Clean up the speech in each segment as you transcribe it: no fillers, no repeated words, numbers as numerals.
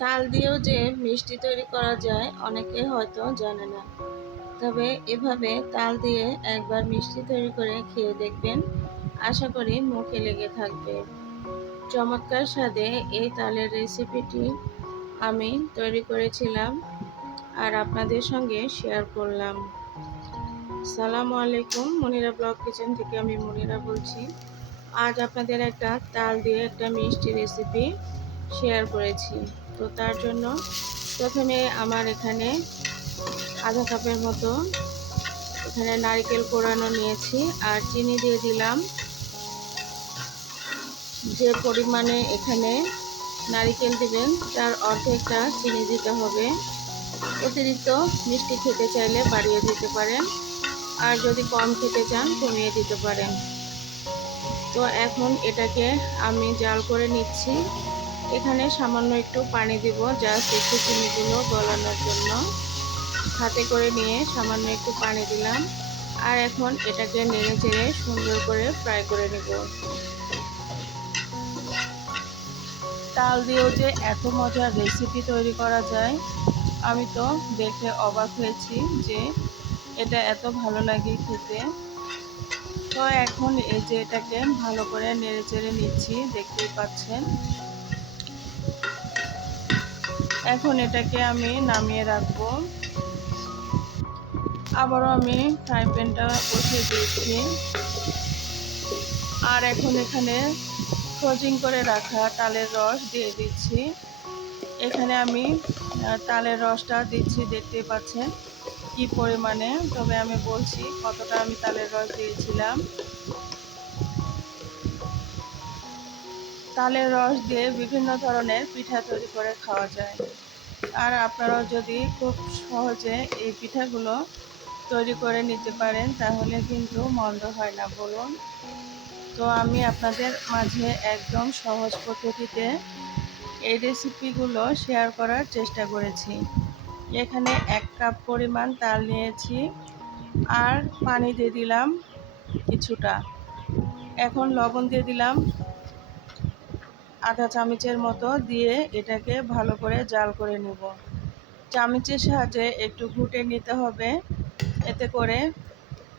তাল দিয়েও যে মিষ্টি তৈরি করা যায় অনেকে হয়তো জানে না। তবে এভাবে তাল দিয়ে একবার মিষ্টি তৈরি করে খেয়ে দেখবেন, আশা করি মুখে লেগে থাকবে। চমৎকার স্বাদে এই তালের রেসিপিটি আমি তৈরি করেছিলাম আর আপনাদের সঙ্গে শেয়ার করলাম। আসসালামু আলাইকুম, মনিরা ব্লগ কিচেন থেকে আমি মনিরা বলছি। আজ আপনাদের একটা তাল দিয়ে একটা মিষ্টি রেসিপি শেয়ার করেছি। তো তার জন্য প্রথমে আমার এখানে আধা কাপের মতো এখানে নারকেল কোড়ানো নিয়েছি আর চিনি দিয়ে দিলাম। যে পরিমাণে এখানে নারকেল দিবেন তার অর্ধেকটা চিনি দিতে হবে। অতিরিক্ত মিষ্টি খেতে চাইলে বাড়িয়ে দিতে পারেন, আর যদি কম খেতে চান কমিয়ে দিতে পারেন। তো এখন এটাকে আমি জাল করে নিচ্ছি। এখানে সামান্য একটু পানি দিব, জাস্ট একটু চিনিগুলো গলানোর জন্য। হাতে করে নিয়ে সামান্য একটু পানি দিলাম আর এখন এটাকে নেড়ে চেড়ে সুন্দর করে ফ্রাই করে নেব। তাল দিয়েও যে এত মজার রেসিপি তৈরি করা যায়, আমি তো দেখে অবাক হয়েছি যে এটা এত ভালো লাগে খেতে। তো এখন এই যে এটাকে ভালো করে নেড়ে চেড়ে নিচ্ছি, দেখতেই পাচ্ছেন। এখন এটাকে আমি নামিয়ে রাখবো। আবারও আমি ফ্রাই প্যানটা বসিয়ে দিয়েছি আর এখন এখানে ফ্রোজিং করে রাখা তালের রস দিয়ে দিচ্ছি। এখানে আমি তালের রসটা দিচ্ছি, দেখতেই পাচ্ছেন কি পরিমাণে। তবে আমি বলছি কতটা আমি তালের রস দিয়েছিলাম। তালের রস দিয়ে বিভিন্ন ধরনের পিঠা তৈরি করে খাওয়া যায়, আর আপনারাও যদি খুব সহজে এই পিঠাগুলো তৈরি করে নিতে পারেন তাহলে কিন্তু মন্দ হয় না, বলুন। তো আমি আপনাদের মাঝে একদম সহজ পদ্ধতিতে এই রেসিপিগুলো শেয়ার করার চেষ্টা করেছি। এখানে 1 কাপ পরিমাণ তাল নিয়েছি আর পানি দিয়ে দিলাম কিছুটা। এখন লবণ দিয়ে দিলাম আধা চামচের মতো, দিয়ে এটাকে ভালো করে জাল করে নেব। চামচের সাহায্যে একটু ঘুটে নিতে হবে, এতে করে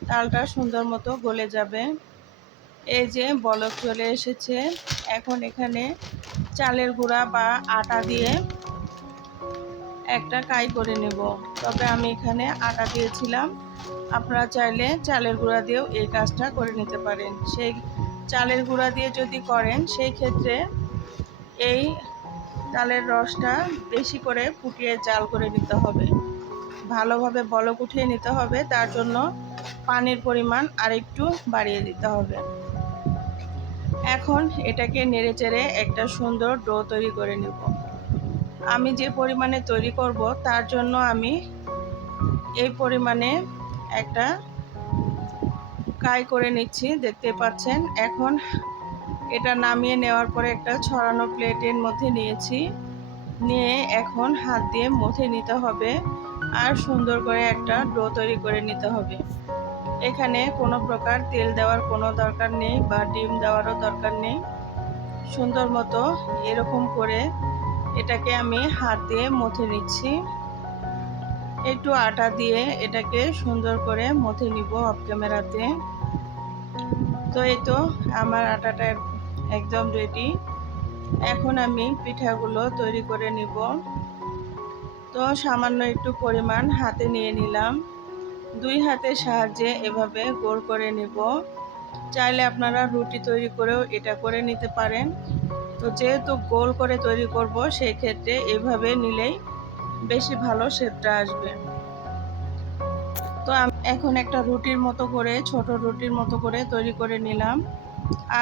তালটা সুন্দর মতো গলে যাবে। এই যে বলক চলে এসেছে। এখন এখানে চালের গুঁড়া বা আটা দিয়ে একটা কাই করে নেব। তবে আমি এখানে আটা দিয়েছিলাম, আপনারা চাইলে চালের গুঁড়া দিয়েও এই কাজটা করে নিতে পারেন। সেই চালের গুঁড়া দিয়ে যদি করেন সেই ক্ষেত্রে এই তালের রসটা বেশি করে ফুটিয়ে জাল করে নিতে হবে, ভালোভাবে বলক উঠিয়ে নিতে হবে। তার জন্য পানির পরিমাণ আরেকটু বাড়িয়ে দিতে হবে। এখন এটাকে নেড়েচেড়ে একটা সুন্দর ডো তৈরি করে নেব। আমি যে পরিমাণে তৈরি করব তার জন্য আমি এই পরিমাণে একটা কাই করে নিচ্ছি, দেখতে পাচ্ছেন। এখন এটা নামিয়ে নেওয়ার পরে একটা ছড়ানো প্লেটের মধ্যে নিয়েছি, নিয়ে এখন হাত দিয়ে মথে নিতে হবে আর সুন্দর করে একটা ডো তৈরি করে নিতে হবে। এখানে কোনো প্রকার তেল দেওয়ার কোনো দরকার নেই বা ডিম দেওয়ারও দরকার নেই। সুন্দর মতো এরকম করে এটাকে আমি হাত দিয়ে মথে নিচ্ছি। একটু আটা দিয়ে এটাকে সুন্দর করে মথে নিব অফ ক্যামেরাতে। তো এই তো আমার আটাটা একদম রেডি। এখন আমি পিঠাগুলো তৈরি করে নিব। তো সামান্য একটু পরিমাণ হাতে নিয়ে নিলাম, 2 হাতের সাহায্যে এভাবে গোল করে নিব। চাইলে আপনারা রুটি তৈরি করেও এটা করে নিতে পারেন। তো যেহেতু গোল করে তৈরি করব সেই ক্ষেত্রে এভাবে নিলেই বেশি ভালো শেপটা আসবে। তো আমি এখন একটা রুটির মতো করে, ছোট রুটির মতো করে তৈরি করে নিলাম।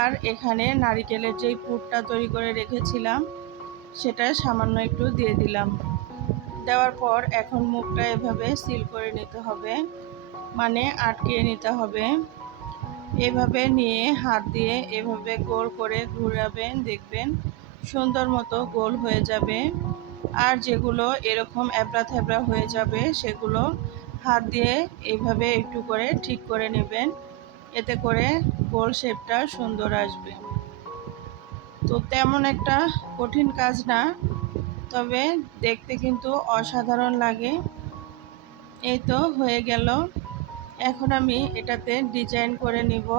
আর এখানে নারকেলের যেই পুরটা তৈরি করে রেখেছিলাম সেটা সামান্য একটু দিয়ে দিলাম। দেওয়ার পর এখন মুখটা এভাবে সিল করে নিতে হবে, মানে আটকিয়ে নিতে হবে। এভাবে নিয়ে হাত দিয়ে এভাবে গোল করে ঘোরাবেন, দেখবেন সুন্দর মতো গোল হয়ে যাবে। আর যেগুলো এরকম এবড়া থেবড়া হয়ে যাবে সেগুলো হাত দিয়ে এইভাবে একটু করে ঠিক করে নেবেন, এতে করে গোল শেপটা সুন্দর আসবে। তো তেমন একটা কঠিন কাজ না, তবে দেখতে কিন্তু অসাধারণ লাগে। এই তো হয়ে গেল। এখন আমি এটাতে ডিজাইন করে নিব।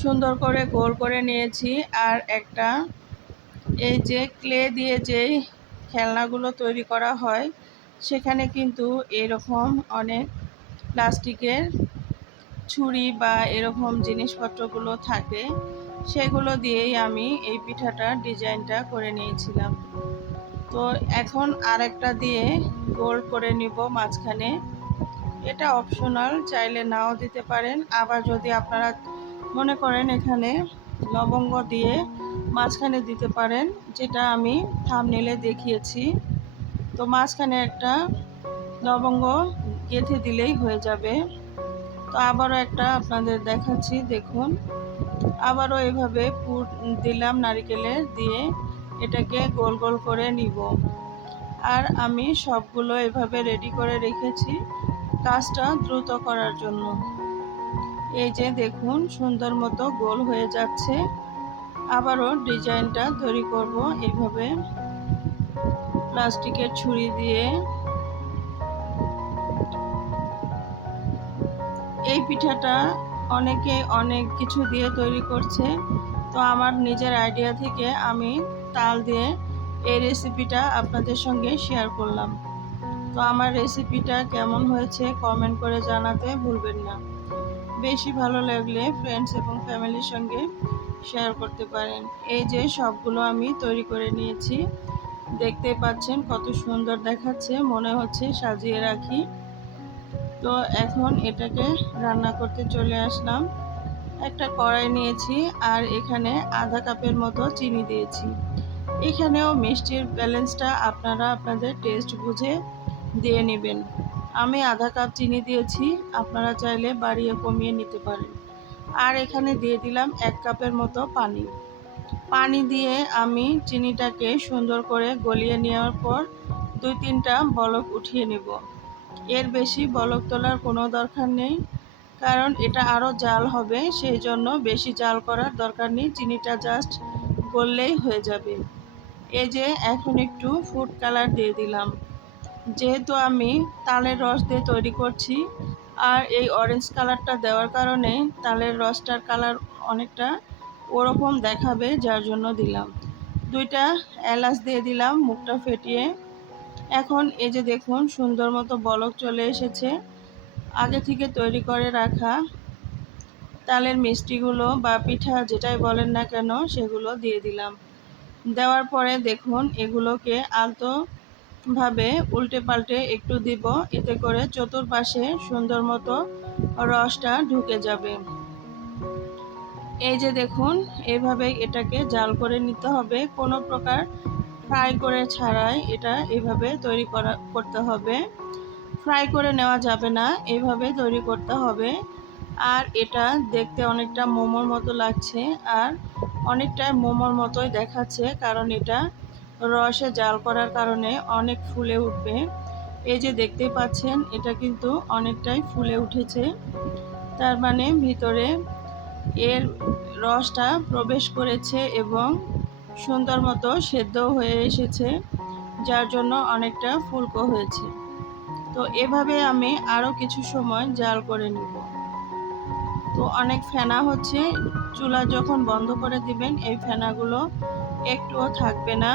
সুন্দর করে গোল করে নিয়েছি। আর একটা এই যে ক্লে দিয়ে যেই খেলনাগুলো তৈরি করা হয়, সেখানে কিন্তু এরকম অনেক প্লাস্টিকের ছুরি বা এরকম জিনিসপত্রগুলো থাকে, সেগুলো দিয়েই আমি এই পিঠাটা ডিজাইনটা করে নিয়েছিলাম। তো এখন আরেকটা দিয়ে গোল করে নিব মাঝখানে। এটা অপশনাল, চাইলে নাও দিতে পারেন। আবার যদি আপনারা মনে করেন এখানে লবঙ্গ দিয়ে মাঝখানে দিতে পারেন, যেটা আমি থাম্বনেইলে দেখিয়েছি। তো মাঝখানে একটা লবঙ্গ গেঁথে দিলেই হয়ে যাবে। তো আবারও একটা আপনাদের দেখাচ্ছি, দেখুন। আবারও এভাবে পুর দিলাম নারকেলের, দিয়ে এটাকে গোল গোল করে নিব। আর আমি সবগুলো এভাবে রেডি করে রেখেছি কাজটা দ্রুত করার জন্য। এই যে দেখুন সুন্দর মতো গোল হয়ে যাচ্ছে। আবারও ডিজাইনটা তৈরি করব এইভাবে প্লাস্টিকের ছুরি দিয়ে। এই পিঠাটা অনেকে অনেক কিছু দিয়ে তৈরি করছে, তো আমার নিজের আইডিয়া থেকে আমি তাল দিয়ে এই রেসিপিটা আপনাদের সঙ্গে শেয়ার করলাম। তো আমার রেসিপিটা কেমন হয়েছে কমেন্ট করে জানাতে ভুলবেন না। বেশি ভালো লাগলে ফ্রেন্ডস এবং ফ্যামিলির সঙ্গে শেয়ার করতে পারেন। এই যে সবগুলো আমি তৈরি করে নিয়েছি, দেখতে পাচ্ছেন কত সুন্দর দেখাচ্ছে, মনে হচ্ছে সাজিয়ে রাখি। তো এখন এটাকে রান্না করতে চলে আসলাম। একটা কড়াই নিয়েছি আর এখানে আধা কাপের মতো চিনি দিয়েছি। এখানেও মিষ্টির ব্যালেন্সটা আপনারা আপনাদের টেস্ট বুঝে দিয়ে নেবেন। আমি আধা কাপ চিনি দিয়েছি, আপনারা চাইলে বাড়িয়ে কমিয়ে নিতে পারেন। আর এখানে দিয়ে দিলাম 1 কাপের মতো পানি। পানি দিয়ে আমি চিনিটাকে সুন্দর করে গলিয়ে নেওয়ার পর 2-3টা বলক উঠিয়ে নেব। এর বেশি বলক তোলার কোনো দরকার নেই, কারণ এটা আরও জাল হবে, সেই জন্য বেশি জাল করার দরকার নেই। চিনিটা জাস্ট গললেই হয়ে যাবে। এই যে এখন একটু ফুড কালার দিয়ে দিলাম। যেহেতু আমি তালের রস দিয়ে তৈরি করছি, আর এই অরেঞ্জ কালারটা দেওয়ার কারণে তালের রসটার কালার অনেকটা ওরকম দেখাবে, যার জন্য দিলাম। 2টা এলাচ দিয়ে দিলাম মুখটা ফেটিয়ে। এখন এই যে দেখুন সুন্দর মতো বলক চলে এসেছে। আগে থেকে তৈরি করে রাখা তালের মিষ্টিগুলো বা পিঠা যেটাই বলেন না কেন সেগুলো দিয়ে দিলাম। দেওয়ার পরে দেখুন এগুলোকে আলতোভাবে উল্টে পাল্টে একটু দিব, এতে করে চতুর্পাশে সুন্দর মতো রসটা ঢুকে যাবে। এই যে দেখুন এইভাবে এটাকে জাল করে নিতে হবে, কোনো প্রকার ফ্রাই করে ছাড়াই এটা এইভাবে তৈরি করতে হবে। ফ্রাই করে নেওয়া যাবে না, এইভাবে তৈরি করতে হবে। আর এটা দেখতে অনেকটা মোমোর মতো লাগছে, আর অনেকটাই মোমোর মতোই দেখাচ্ছে, কারণ এটা রসে জাল করার কারণে অনেক ফুলে উঠবে। এই যে দেখতে পাচ্ছেন এটা কিন্তু অনেকটাই ফুলে উঠেছে, তার মানে ভিতরে এর রসটা প্রবেশ করেছে এবং সুন্দর মতো সেদ্ধ হয়ে এসেছে, যার জন্য অনেকটা ফুলকো হয়েছে। তো এভাবে আমি আরও কিছু সময় জাল করে নিব। তো অনেক ফেনা হচ্ছে, চুলা যখন বন্ধ করে দিবেন এই ফেনাগুলো একটুও থাকবে না।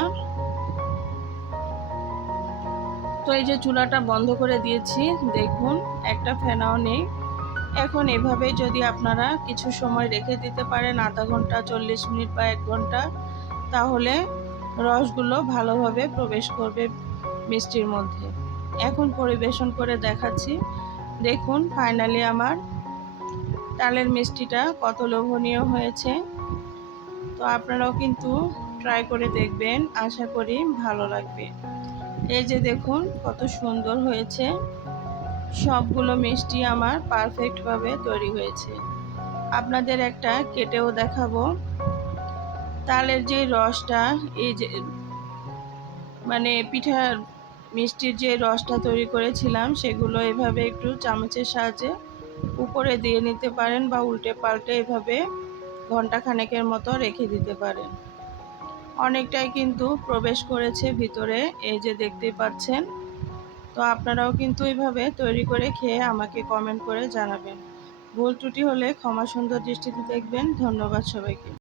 তো এই যে চুলাটা বন্ধ করে দিয়েছি, দেখুন একটা ফেনাও নেই। এখন এভাবে যদি আপনারা কিছু সময় রেখে দিতে পারেন, আধা ঘন্টা, 40 মিনিট বা 1 ঘন্টা, তাহলে রসগুলো ভালোভাবে প্রবেশ করবে মিষ্টির মধ্যে। এখন পরিবেশন করে দেখাচ্ছি। দেখুন ফাইনালি আমার তালের মিষ্টিটা কত লোভনীয় হয়েছে। তো আপনারাও কিন্তু ট্রাই করে দেখবেন, আশা করি ভালো লাগবে। এই যে দেখুন কত সুন্দর হয়েছে, সবগুলো মিষ্টি আমার পারফেক্টভাবে তৈরি হয়েছে। আপনাদের একটা কেটেও দেখাবো। তালের যে রসটা, এই যে মানে পিঠার মিষ্টির যে রসটা তৈরি করেছিলাম, সেগুলো এভাবে একটু চামচের সাহায্যে উপরে দিয়ে নিতে পারেন, বা উল্টে পাল্টে এভাবে ঘন্টা খানেকের মতো রেখে দিতে পারেন। অনেকটাই কিন্তু প্রবেশ করেছে ভিতরে, এই যে দেখতেই পাচ্ছেন। তো আপনারাও কিন্তু এইভাবে তৈরি করে খেয়ে আমাকে কমেন্ট করে জানাবেন। ভুল ত্রুটি হলে ক্ষমা সুন্দর দৃষ্টিতে দেখবেন। ধন্যবাদ সবাইকে।